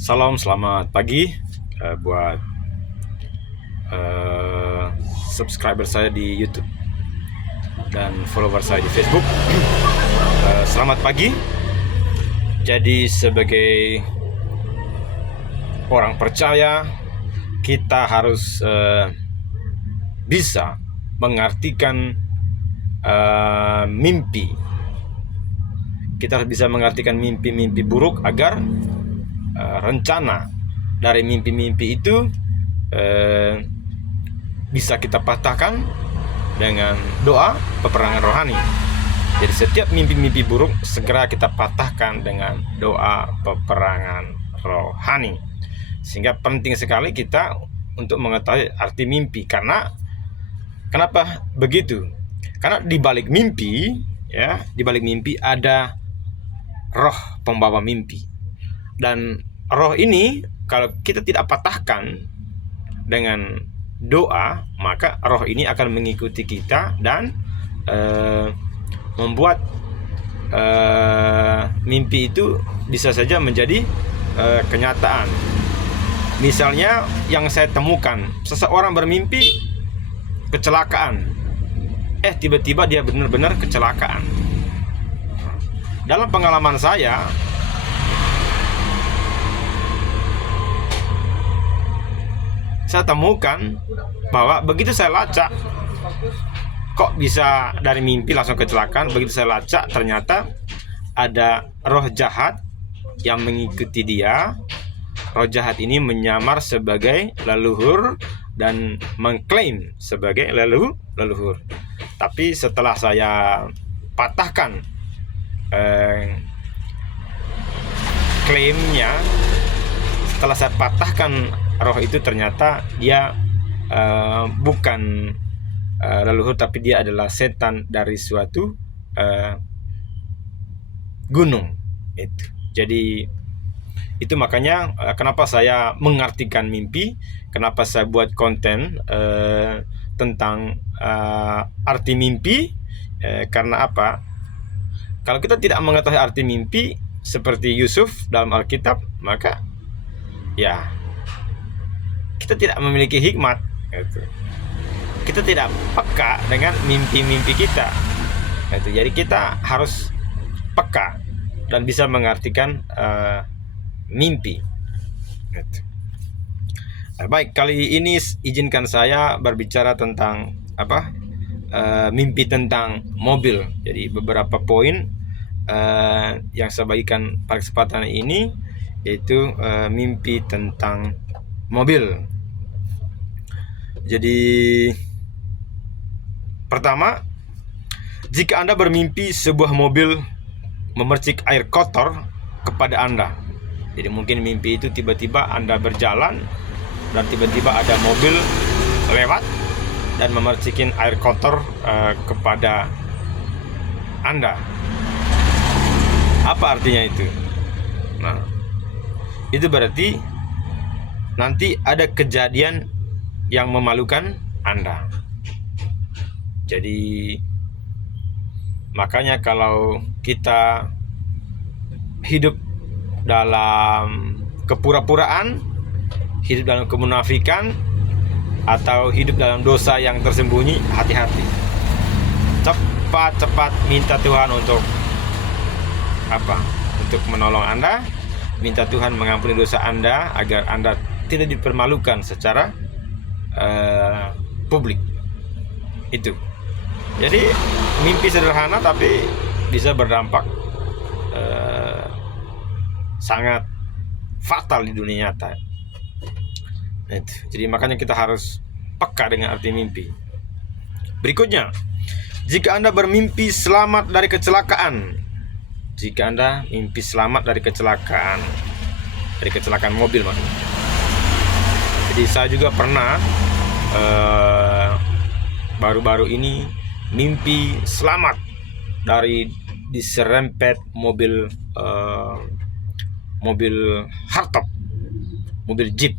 Salam, selamat pagi buat subscriber saya di YouTube dan follower saya di Facebook. Selamat pagi. Jadi sebagai orang percaya, kita harus bisa mengartikan mimpi. Kita harus bisa mengartikan mimpi-mimpi buruk agar rencana dari mimpi-mimpi itu bisa kita patahkan dengan doa peperangan rohani. Jadi setiap mimpi-mimpi buruk segera kita patahkan dengan doa peperangan rohani. Sehingga penting sekali kita untuk mengetahui arti mimpi. Kenapa begitu? Karena di balik mimpi, di balik mimpi ada roh pembawa mimpi. Dan roh ini kalau kita tidak patahkan dengan doa, maka roh ini akan mengikuti kita dan membuat mimpi itu bisa saja menjadi kenyataan. Misalnya yang saya temukan, seseorang bermimpi kecelakaan, tiba-tiba dia benar-benar kecelakaan. Dalam pengalaman saya temukan bahwa begitu saya lacak, kok bisa dari mimpi langsung kecelakaan. Begitu saya lacak, ternyata ada roh jahat yang mengikuti dia. Roh jahat ini menyamar sebagai leluhur dan mengklaim sebagai leluhur. Tapi setelah saya patahkan klaimnya, setelah saya patahkan roh itu, ternyata dia bukan leluhur, tapi dia adalah setan dari suatu gunung. Jadi itu makanya kenapa saya mengartikan mimpi, kenapa saya buat konten tentang arti mimpi. Karena apa? Kalau kita tidak mengetahui arti mimpi seperti Yusuf dalam Alkitab, maka ya kita tidak memiliki hikmat. Kita tidak peka dengan mimpi-mimpi kita. Jadi kita harus peka dan bisa mengartikan mimpi. Baik, kali ini izinkan saya berbicara tentang mimpi tentang mobil. Jadi beberapa poin yang saya bagikan pada kesempatan ini, yaitu mimpi tentang mobil. Jadi pertama, jika Anda bermimpi sebuah mobil memercik air kotor kepada Anda. Jadi mungkin mimpi itu tiba-tiba Anda berjalan dan tiba-tiba ada mobil lewat dan memercikin air kotor kepada Anda. Apa artinya itu? Nah, itu berarti nanti ada kejadian yang memalukan Anda. Jadi makanya kalau kita hidup dalam kepura-puraan, hidup dalam kemunafikan, atau hidup dalam dosa yang tersembunyi, hati-hati. Cepat-cepat minta Tuhan untuk untuk menolong Anda. Minta Tuhan mengampuni dosa Anda agar Anda tidak dipermalukan secara publik. Itu. Jadi mimpi sederhana tapi bisa berdampak sangat fatal di dunia nyata. Jadi makanya kita harus peka dengan arti mimpi. Berikutnya, jika Anda bermimpi selamat dari kecelakaan. Jika Anda mimpi selamat dari kecelakaan mobil maksudnya. Jadi saya juga pernah baru-baru ini mimpi selamat dari diserempet mobil hardtop, mobil jeep.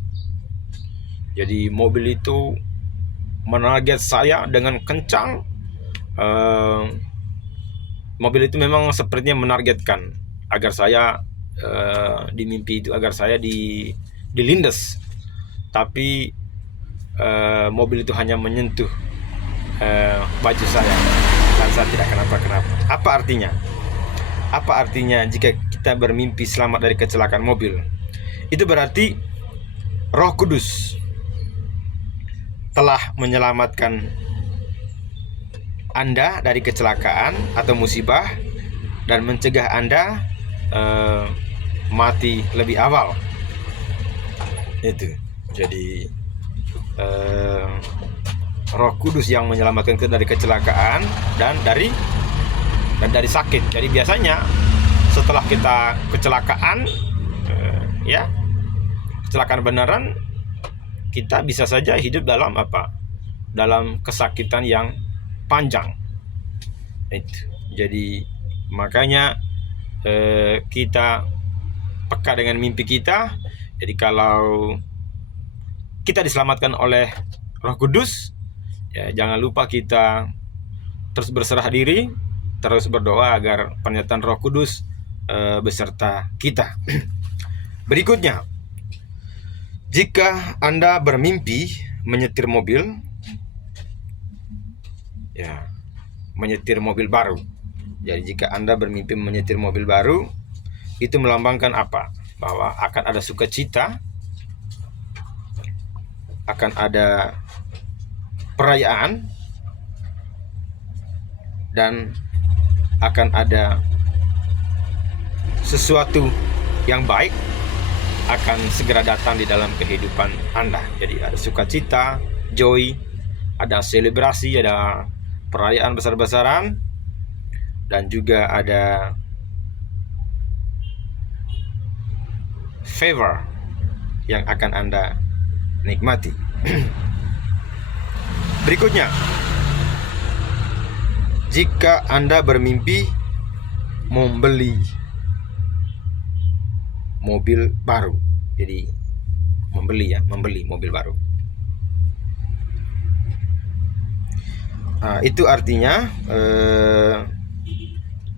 Jadi mobil itu menarget saya dengan kencang. Mobil itu memang sepertinya menargetkan agar saya di mimpi itu agar saya dilindas, tapi mobil itu hanya menyentuh baju saya dan saya tidak kenapa-kenapa. Apa artinya? Apa artinya jika kita bermimpi selamat dari kecelakaan mobil? Itu berarti Roh Kudus telah menyelamatkan Anda dari kecelakaan atau musibah dan mencegah Anda mati lebih awal. Itu. Jadi Roh Kudus yang menyelamatkan kita dari kecelakaan dan dari sakit. Jadi biasanya setelah kita kecelakaan, kecelakaan beneran, kita bisa saja hidup dalam dalam kesakitan yang panjang. Itu. Jadi makanya kita peka dengan mimpi kita. Jadi kalau kita diselamatkan oleh Roh Kudus, ya jangan lupa kita terus berserah diri, terus berdoa agar penyertaan Roh Kudus beserta kita. Berikutnya, jika Anda bermimpi menyetir mobil, ya menyetir mobil baru. Jadi jika Anda bermimpi menyetir mobil baru, itu melambangkan apa? Bahwa akan ada sukacita, akan ada perayaan, dan akan ada sesuatu yang baik akan segera datang di dalam kehidupan Anda. Jadi ada sukacita, joy, ada selebrasi, ada perayaan besar-besaran, dan juga ada favor yang akan Anda nikmati. Berikutnya, jika Anda bermimpi membeli mobil baru, jadi membeli mobil baru. Nah, itu artinya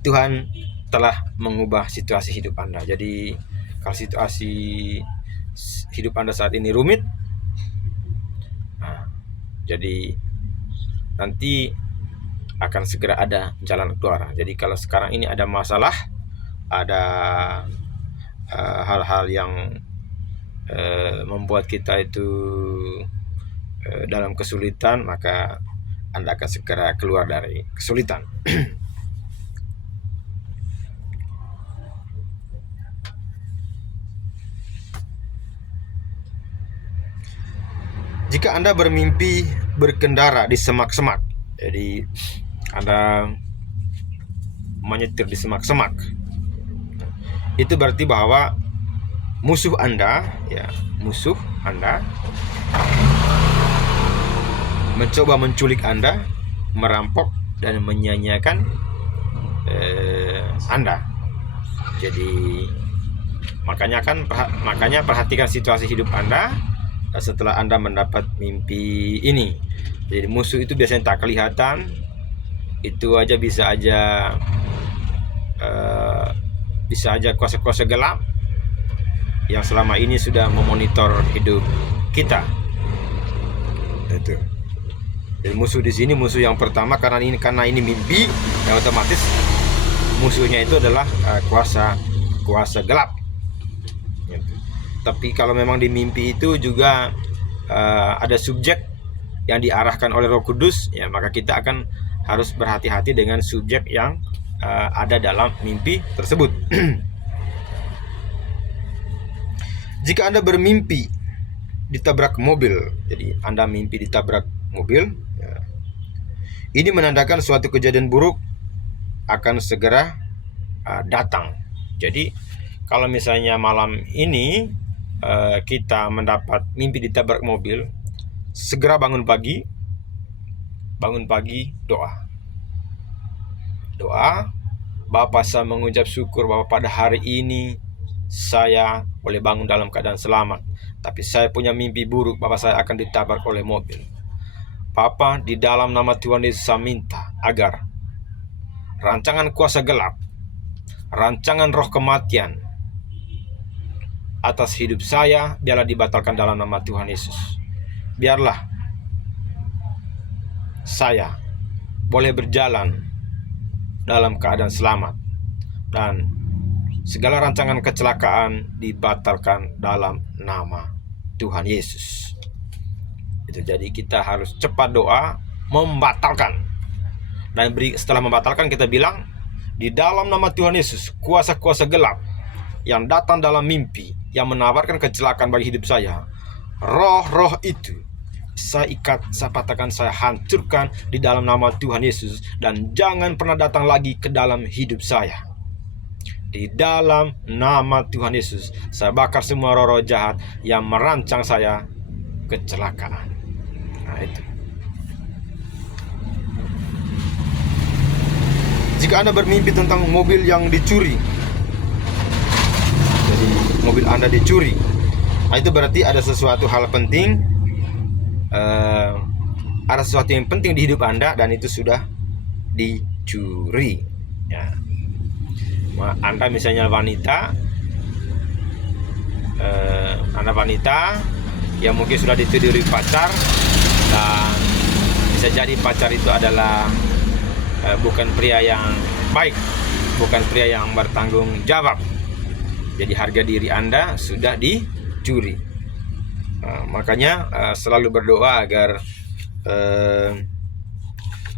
Tuhan telah mengubah situasi hidup Anda. Jadi kalau situasi hidup Anda saat ini rumit, jadi nanti akan segera ada jalan keluar. Jadi kalau sekarang ini ada masalah, ada hal-hal yang membuat kita itu dalam kesulitan, maka Anda akan segera keluar dari kesulitan. Jika Anda bermimpi berkendara di semak-semak, jadi Anda menyetir di semak-semak, itu berarti bahwa musuh Anda mencoba menculik Anda, merampok dan menyanyiakan Anda. Jadi makanya perhatikan situasi hidup Anda setelah Anda mendapat mimpi ini. Jadi musuh itu biasanya tak kelihatan, itu aja bisa aja kuasa-kuasa gelap yang selama ini sudah memonitor hidup kita. Itu. Jadi musuh di sini, musuh yang pertama karena ini mimpi, dan otomatis musuhnya itu adalah kuasa gelap. Tapi kalau memang di mimpi itu juga ada subjek yang diarahkan oleh Roh Kudus, ya maka kita akan harus berhati-hati dengan subjek yang ada dalam mimpi tersebut. Jika Anda bermimpi ditabrak mobil, jadi Anda mimpi ditabrak mobil, ya, ini menandakan suatu kejadian buruk akan segera datang. Jadi kalau misalnya malam ini kita mendapat mimpi ditabrak mobil, segera bangun pagi doa, Bapa, saya mengucap syukur bahwa pada hari ini saya boleh bangun dalam keadaan selamat, tapi saya punya mimpi buruk bahwa saya akan ditabrak oleh mobil. Bapa, di dalam nama Tuhan Yesus saya minta agar rancangan kuasa gelap, rancangan roh kematian atas hidup saya, biarlah dibatalkan dalam nama Tuhan Yesus. Biarlah saya boleh berjalan dalam keadaan selamat, dan segala rancangan kecelakaan dibatalkan dalam nama Tuhan Yesus. Itu jadi kita harus cepat doa membatalkan. Dan setelah membatalkan kita bilang, di dalam nama Tuhan Yesus, kuasa-kuasa gelap yang datang dalam mimpi, yang menawarkan kecelakaan bagi hidup saya, roh-roh itu saya ikat, saya patahkan, saya hancurkan di dalam nama Tuhan Yesus, dan jangan pernah datang lagi ke dalam hidup saya. Di dalam nama Tuhan Yesus, saya bakar semua roh-roh jahat yang merancang saya kecelakaan. Nah, itu. Jika Anda bermimpi tentang mobil yang dicuri, jadi mobil Anda dicuri, nah itu berarti ada sesuatu hal penting, ada sesuatu yang penting di hidup Anda, dan itu sudah dicuri. Ya. Anda misalnya wanita, Anda wanita yang mungkin sudah ditiduri pacar, dan bisa jadi pacar itu adalah bukan pria yang baik, bukan pria yang bertanggung jawab. Jadi harga diri Anda sudah dicuri. Makanya selalu berdoa agar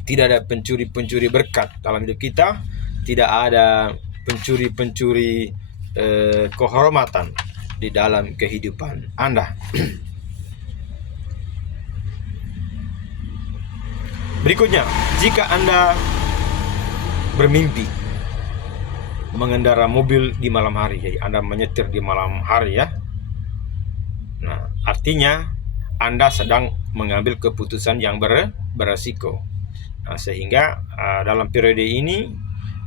tidak ada pencuri-pencuri berkat dalam hidup kita, tidak ada pencuri-pencuri kehormatan di dalam kehidupan Anda. Berikutnya, jika Anda bermimpi mengendara mobil di malam hari, jadi Anda menyetir di malam hari, ya. Nah, artinya Anda sedang mengambil keputusan yang beresiko. Nah, sehingga dalam periode ini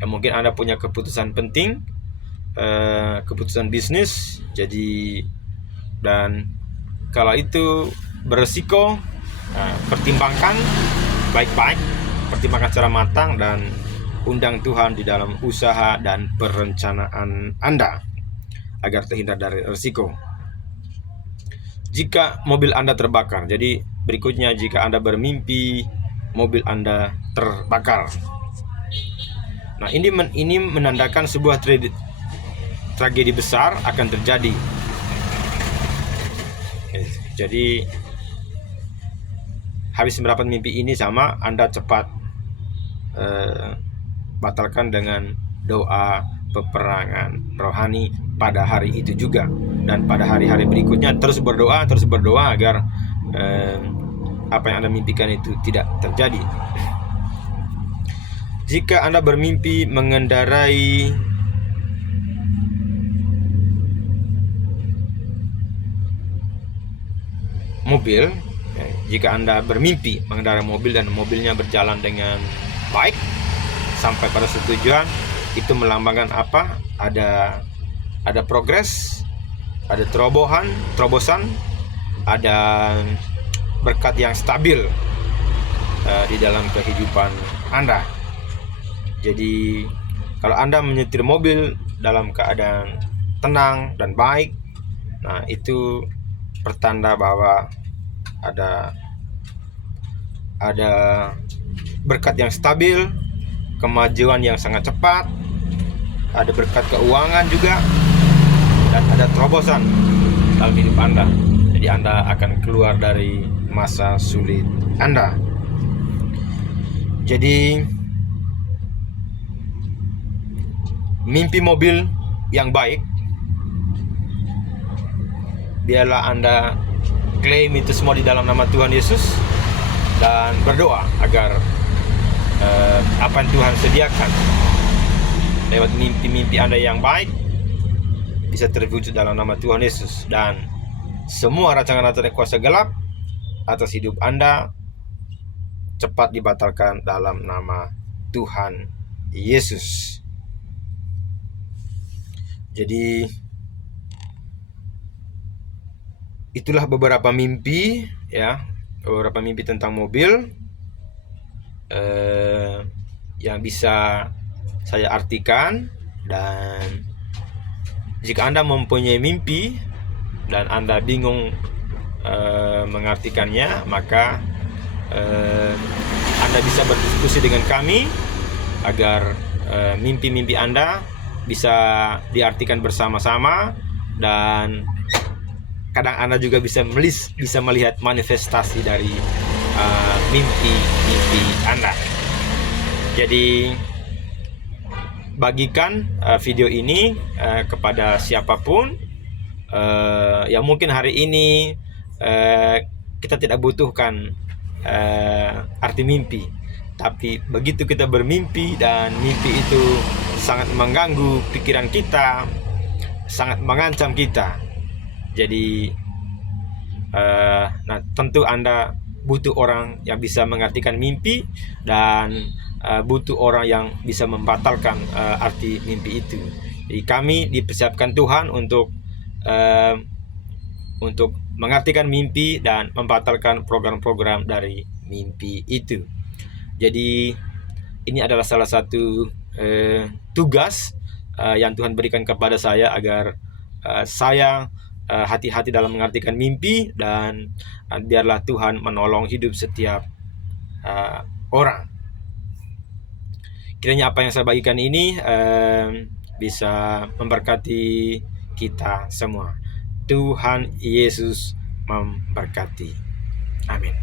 mungkin Anda punya keputusan penting, keputusan bisnis. Jadi, dan kalau itu beresiko, pertimbangkan baik-baik, pertimbangkan secara matang, dan undang Tuhan di dalam usaha dan perencanaan Anda agar terhindar dari risiko. Jika mobil Anda terbakar, jadi berikutnya, jika Anda bermimpi mobil Anda terbakar, nah ini menandakan sebuah tragedi besar akan terjadi. Jadi habis mendapat mimpi ini, sama Anda cepat batalkan dengan doa peperangan rohani pada hari itu juga, dan pada hari-hari berikutnya terus berdoa agar apa yang Anda mimpikan itu tidak terjadi. Jika Anda bermimpi mengendarai mobil, jika Anda bermimpi mengendarai mobil dan mobilnya berjalan dengan baik sampai pada tujuan, itu melambangkan apa? Ada progres, ada terobosan, ada berkat yang stabil di dalam kehidupan Anda. Jadi kalau Anda menyetir mobil dalam keadaan tenang dan baik, nah itu pertanda bahwa ada berkat yang stabil, kemajuan yang sangat cepat, ada berkat keuangan juga, dan ada terobosan dalam hidup Anda. Jadi Anda akan keluar dari masa sulit Anda. Jadi mimpi mobil yang baik, biarlah Anda klaim itu semua di dalam nama Tuhan Yesus, dan berdoa agar apa yang Tuhan sediakan lewat mimpi-mimpi Anda yang baik bisa terwujud dalam nama Tuhan Yesus, dan semua rancangan-rancangan kuasa gelap atas hidup Anda cepat dibatalkan dalam nama Tuhan Yesus. Jadi itulah beberapa mimpi, ya, beberapa mimpi tentang mobil yang bisa saya artikan. Dan jika Anda mempunyai mimpi dan Anda bingung mengartikannya, maka Anda bisa berdiskusi dengan kami agar mimpi-mimpi Anda bisa diartikan bersama-sama, dan kadang Anda juga bisa melihat manifestasi dari mimpi-mimpi Anda. Jadi bagikan video ini kepada siapapun yang mungkin hari ini kita tidak butuhkan arti mimpi, tapi begitu kita bermimpi dan mimpi itu sangat mengganggu pikiran kita, sangat mengancam kita. Jadi tentu Anda butuh orang yang bisa mengartikan mimpi, dan butuh orang yang bisa membatalkan arti mimpi itu. Jadi kami dipersiapkan Tuhan untuk mengartikan mimpi dan membatalkan program-program dari mimpi itu. Jadi ini adalah salah satu tugas yang Tuhan berikan kepada saya, agar saya hati-hati dalam mengartikan mimpi, dan biarlah Tuhan menolong hidup setiap orang. Kiranya apa yang saya bagikan ini bisa memberkati kita semua. Tuhan Yesus memberkati. Amin.